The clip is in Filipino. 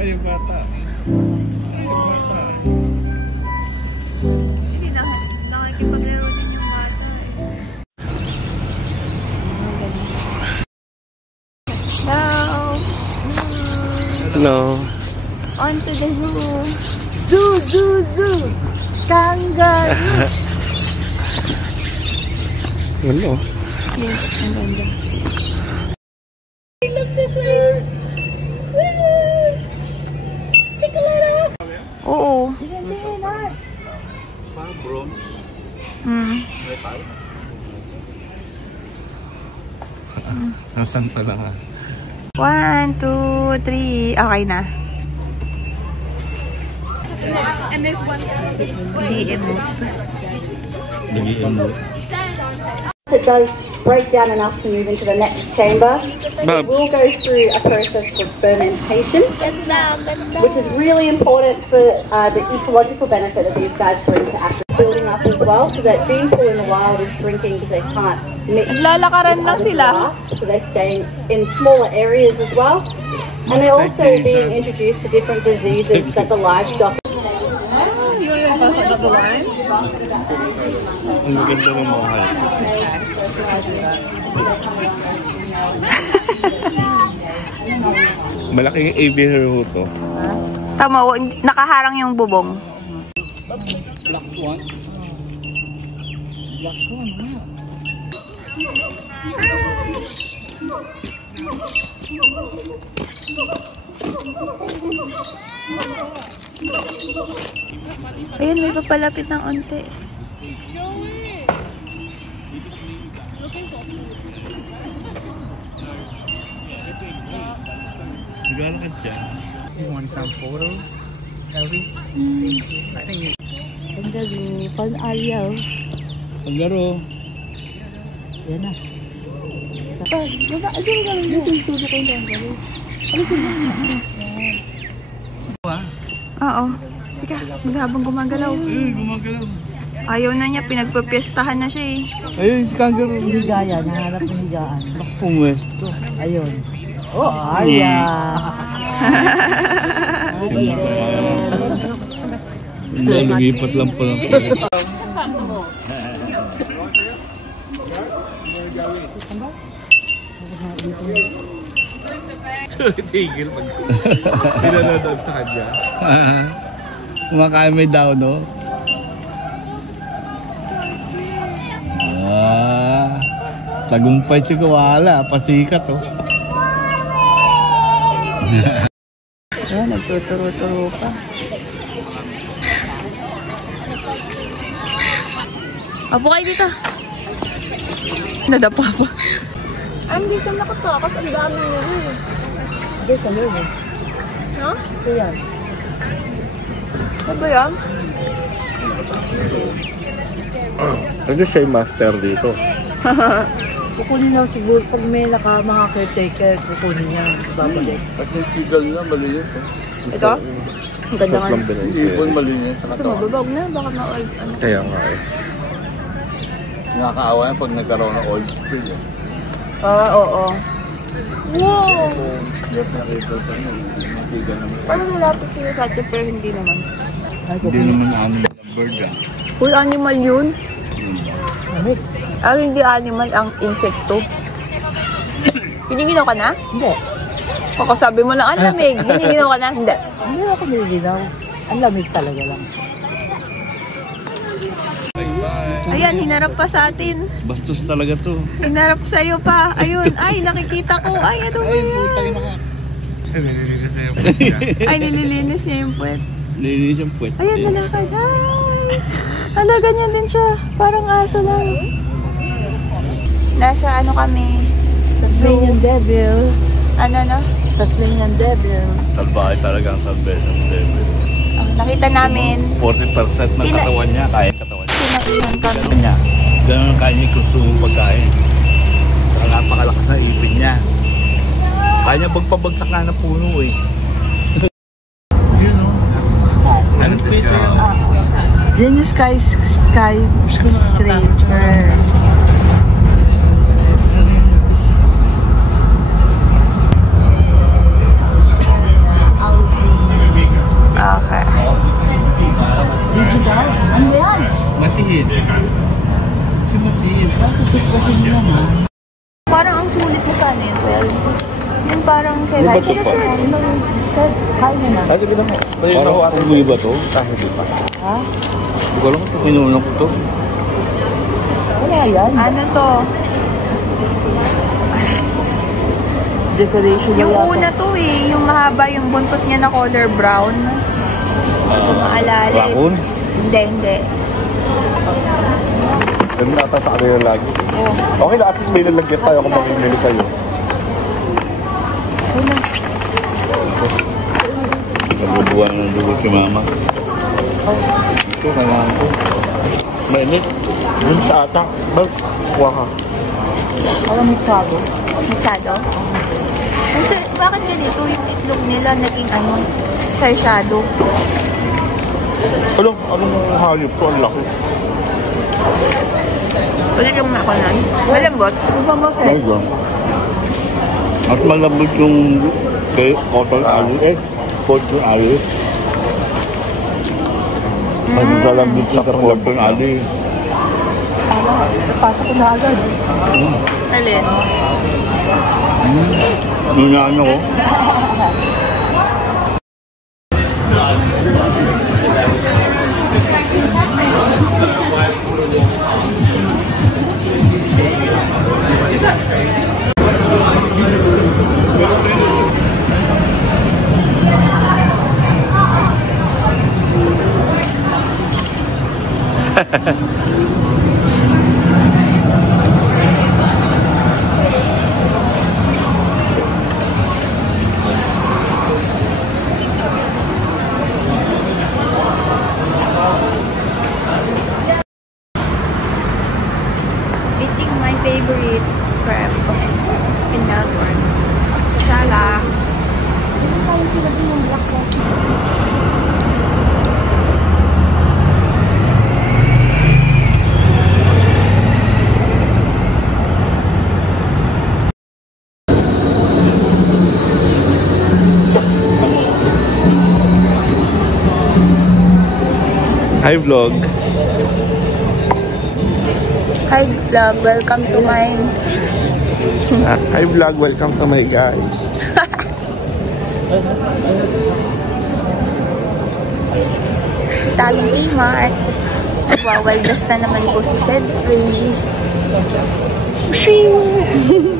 Ay, bata. Ay, bata. Hindi nakikipaglaro din yung bata Hello! Hello. On to the zoo! Zoo! Zoo! Zoo! Kangaroo! Hello. Yes, ang ganda. I love this one! Chikalera! Oo. Bronze. Metal. Nasaan pa lang 1, 2, 3. Okay na. And there's one. Nag-i-emote. It does break down enough to move into the next chamber. It will go through a process called fermentation, which is really important for the ecological benefit that these guys bring to Africa. Building up as well, so that gene pool in the wild is shrinking because they can't mix. Lalakaran lang sila. So they're staying in smaller areas as well. And they're also being introduced to different diseases that the livestock. You want to talk about the line? Ang ganda ng mahal. Malaking aviary to. Tama, nakaharang yung bubong. Black swan. Black swan, Ayun, may papalapit ng onte. Naglalakad dyan. You want some photo? Elvie? I think Ang galing, pan-ayaw. paglaro. Yan na. Ayun galing mo. Tulo ko yung galing. Alisin mo. Oo. Teka, maghabang gumagalaw. Gumagalaw. Ayaw na niya, pinagpapiestahan na siya eh. Ayun, si kangaroo. Higaya, nahanap ng higaan. Pumwesto. Ayun. Oh, Arya! Hindi, lumipat lang po lang. Tigil pag pinanood sa kanya. Kumakain may daw, no? Tagumpay si Kawala, pasikat, oh. Ayan, nagtuturo-turo pa. Apo kayo dito. Nadapa pa. Ay, dito nakatakas. Ang dami nyo rin. Hindi, sa loob eh. No? Ito yan. Ano ba yan? Ano siya yung master dito? Kukunin lang siguro pag may mga caretaker, kukunin niya. Babalik. At yung tigal na, malinis. Ito? Ang ganda nga. Ibon malinis sa Gusto mo, katawan. babag na. Baka na-old. Ano? Kaya nga eh. Nakakaawa yan pag nagkaroon ng oil spill. Oo. Wow! Yes, nakita ko na. Tigal naman. Parang nalapit sila sa atin pero hindi naman. Hindi naman animal ang bird, ah. Uy, animal yun? Lamig. Hindi animal, ang insekto. Piniginaw ka na? Hindi. Ako sabi mo lang, ang lamig. Piniginaw ka na? Hindi. Hindi ako nilinaw. Ang lamig talaga lang. Ayan, hinarap pa sa atin. Bastos talaga to. Hinarap sa'yo pa. Ayun, ay, nakikita ko. Ay, ano ba yan? na ka. Nililinis niya yung Ay, nililinis niya yung puwet. Nililinis yung puwet. Ayan, nalakad. Ay! Hala, ganyan din siya. Parang aso lang. Nasa ano kami? Tasmanian Devil. Ano? Tasmanian Devil. Salbahay talaga ang salvation devil. Oh, nakita namin. 40% ng katawan niya, kaya katawan niya. Pinainan kami. Ganun niya. Ganun kaya niya konsumong pagkain. Saka napakalakas na ipin niya. Kaya niya bagpabagsak na ng puno eh. Yun o. Ano piso yun? Yan yung sky scraper. Aussie. ito pa. Kain na na. Ay, sige na. Parang hindi ba ito? Hindi pa. Ha? Hindi ko alam kung kinunan ko ito. Wala yan. Ano to? Decoration Yung na una to eh. Yung mahaba yung buntot niya na color brown. Maalala. Raccoon? Hindi. Ganun nata sa kanila lagi. Oh. Okay lang, at least may lalagyan tayo kung mamimili kayo. Nagbubuhan ng dugo si mama. Ito, kailangan ko. Mainit. Dun sa atak. Kuha ka. Parang masyado. Masyado? Kasi, bakit ganito yung itlog nila naging ano? Sharsado. Anong hayop to? Ang laki. Pwede kang makanan. Malambot. Ay, ba? At malambot yung cotton ali. Cotton ali. Mas malambot sa cotton ali. Pasok ko na agad. Alin? Ano ko? Eating my favorite crab in Melbourne. Sala. Hi vlog. Hi vlog, welcome to mine. Hi vlog, welcome to my guys. Daming Kmart. Nagwawaldas na naman po si Sedfree. Shing!